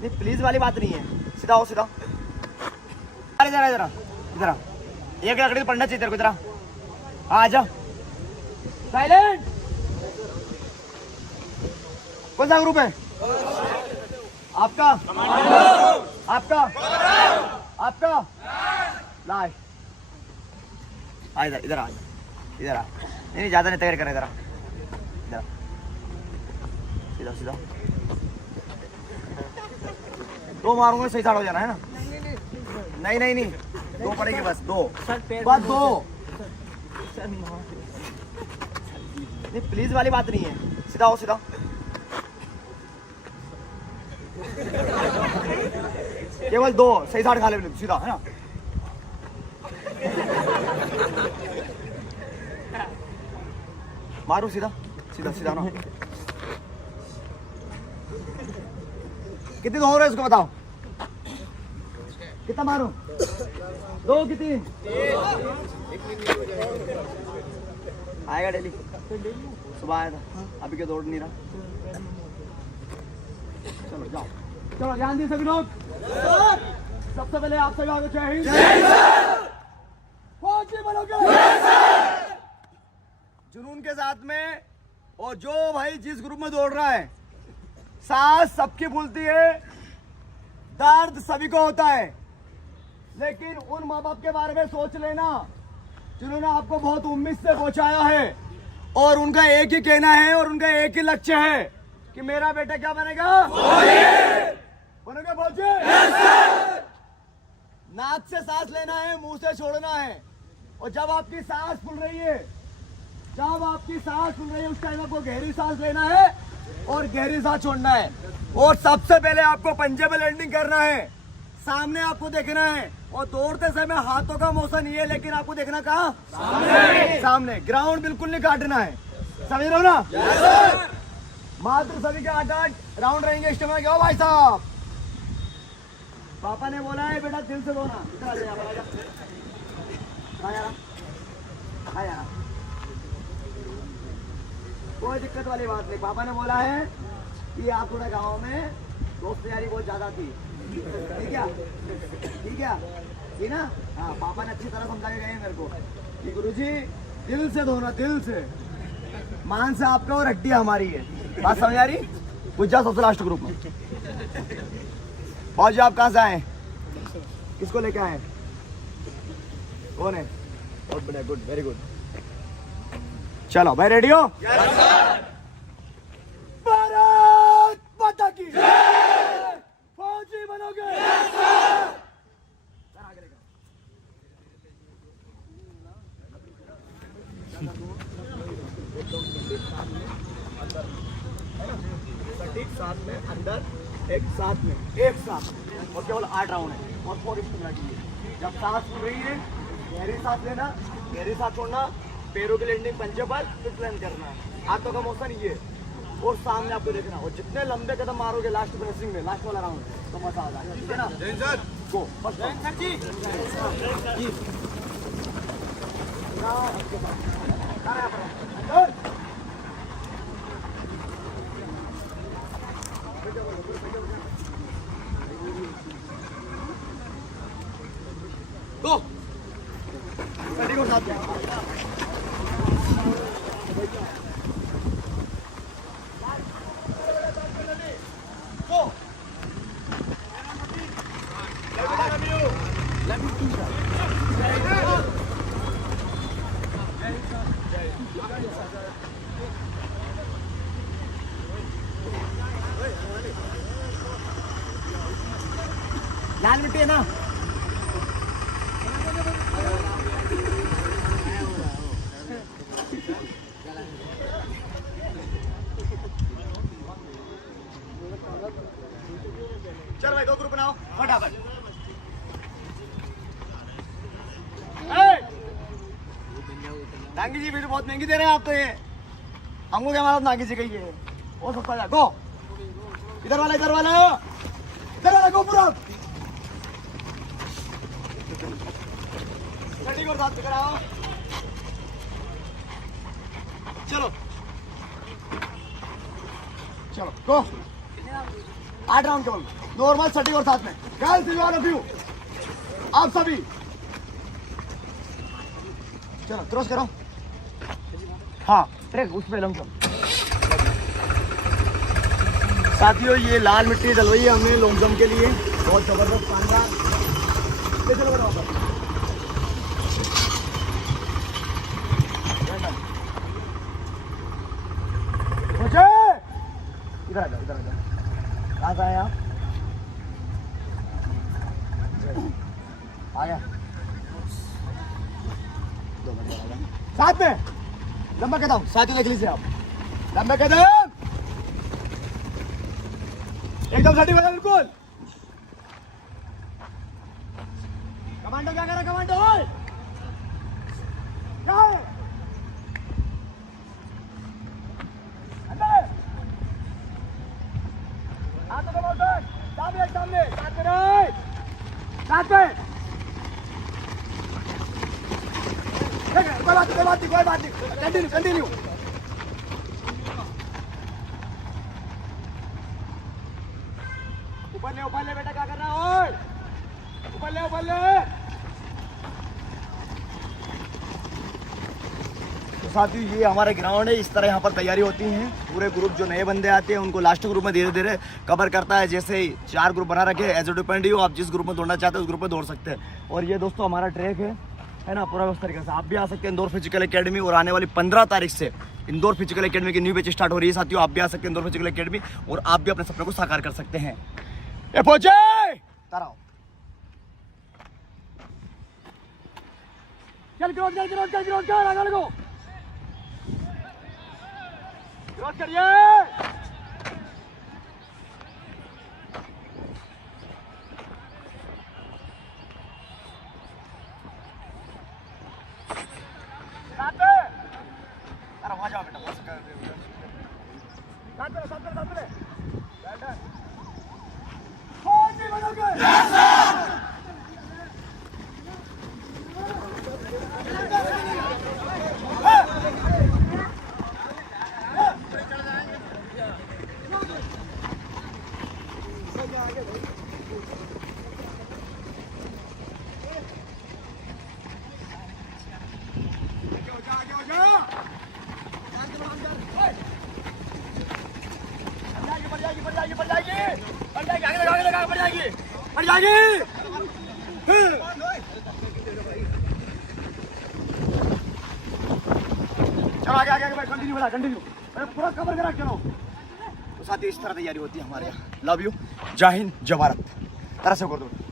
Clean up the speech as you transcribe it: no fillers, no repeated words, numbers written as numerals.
नहीं प्लीज वाली बात नहीं है, सीधा हो सीधा। अरे इधर इधर इधर एक लकड़ी तो पढ़ना चाहिए तेरे को, इधर आ जा। साइलेंट। कौन सा ग्रुप है आपका? आपका आपका लास्ट। आ इधर इधर आ इधर आ। नहीं ज्यादा नहीं तैयार कर, इधर इधर सीधा सीधा। दो मारूंगा सही साइड हो जाना है ना। नहीं नहीं नहीं, दो पड़ेगी बस, दो बस दो। नहीं प्लीज वाली बात नहीं है, सीधा हो सीधा। केवल दो सही साइड खा ले सीधा, है ना। मारो सीधा सीधा सीधा ना। कितनी हो रहे इसको बताओ, कितना मारो? दो कितनी आएगा? डेली सुबह आया था, अभी क्यों दौड़ नहीं रहा? चलो जाओ, चलो ध्यान दिए सभी लोग। सबसे पहले आप सभी आगे जय हिंद, फौजी बनोगे जुनून के साथ में। और जो भाई जिस ग्रुप में दौड़ रहा है, सांस सबकी फूलती है, दर्द सभी को होता है, लेकिन उन माँ बाप के बारे में सोच लेना जिन्होंने आपको बहुत उम्मीद से पहुंचाया है, और उनका एक ही कहना है और उनका एक ही लक्ष्य है कि मेरा बेटा क्या बनेगा? बनेगा फौजी। नाक से सांस लेना है, मुंह से छोड़ना है। और जब आपकी सांस फूल रही है, जब आपकी सांस फूल रही है, उस टाइम आपको गहरी सांस लेना है और गहरी सांस छोड़ना है। और सबसे पहले आपको पंजे पे लैंडिंग करना है, सामने आपको देखना है। और दौड़ते समय हाथों का मोशन ये, लेकिन आपको देखना कहाँ? सामने। ग्राउंड बिल्कुल नहीं काटना है, समझ रहे हो ना? मात्र सभी के 8-8 राउंड रहेंगे इस टाइम। क्यों भाई साहब? पापा ने बोला है बेटा दिल से दो ना। कोई दिक्कत वाली बात नहीं। पापा ने बोला है कि आप थोड़ा गाँव में दोस्त यारी बहुत ज्यादा थी, ठीक है? ठीक है ये ना। हाँ, पापा ने अच्छी तरह समझा के गए मेरे को कि गुरुजी दिल से धोना, दिल से। मान से आपका और हड्डी हमारी है, बात समझ आ रही? कुछ जाओ सबसे लास्ट ग्रुप में। फौजी आप कहाँ से आए? किसको लेके आए? कौन है? बहुत बढ़िया, गुड, वेरी गुड। चलो भाई, रेडी हो? भारत माता की जय। फौजी बनोगे? ठीक साथ में, अंदर एक साथ में, एक साथ। और केवल 8 राउंड है और 4 स्टेमिना। जब सांस फूल रही है, गहरी सांस लेना, गहरी सांस छोड़ना, पैरों की लैंडिंग पंजे पर, फिर प्लान करना है। हाथों का मोशन ये, और सामने आपको देखना। और जितने लंबे कदम मारोगे लास्ट फिनिशिंग में, लास्ट वाला राउंड, तो मजा आ जाएगा, ठीक है ना? जय सर, गो फर्स्ट सर जी। गो सभी को साथ में। लाल मिट्टी है ना? चल भाई, 2 ग्रुप बनाओ फटाफट। नांगी जी वीडियो बहुत महंगी दे रहे हैं आप तो। ये हमको क्या मालूम नांगी जी कही है। वो सस्ता जा। गो इधर वाला, इधर वाला, इधर वाला, गो पूरा। लड़ी को साथ कराओ। चलो चलो गो 8 राउंड केवल नॉर्मल सेटिंग और साथ में girls you all of you आप सभी चलो क्रॉस करो हाँ ट्रैक उस पे लॉन्ग साथियों ये लाल मिट्टी डलवाई है हमने लॉन्ग जंप के लिए बहुत जबरदस्त शानदार चलो बताओ इधर आ जाओ कहाँ से आए आप आ गया साथ में लंबा कदम साथियों देख लीजिए आप लंबा कदम एकदम सटीक बता बिल्कुल कमांडो क्या कर रहा है कमांडो क्या है अंदर हाथ को बोल दो सामने सामने साथ में कोई बात नहीं कंटिन्यू ऊपर ले बेटा क्या कर रहा है ऊपर ले तो साथियों ये हमारे ग्राउंड है इस तरह यहाँ पर तैयारी होती है पूरे ग्रुप जो नए बंदे आते हैं उनको लास्ट ग्रुप में धीरे धीरे कवर करता है जैसे 4 ग्रुप बना रखे एज ए डिपेंड यू आप जिस ग्रुप में दौड़ना चाहते हैं उस ग्रुप में दौड़ सकते हैं और ये दोस्तों हमारा ट्रैक है ना पूरा उस तरीके से आप भी आ सकते हैं इंदौर फिजिकल एकेडमी और आने वाली 15 तारीख से इंदौर फिजिकल एकेडमी की न्यू बैच स्टार्ट हो रही है साथियों आप भी आ सकते हैं इंदौर फिजिकल एकेडमी और आप भी अपने सपने को साकार कर सकते हैं ए पहुंचे ताराओ चल क्रॉस आगे लगो क्रॉस करिए अरे वहां जाओ बेटा साथ में बढ़ जाएगी चलो आगे कंटिन्यू पूरा कवर करा चलो तो साथ ही इस तरह तैयारी होती है हमारे यहाँ लव यू जय हिंद जय भारत तरह से कर दो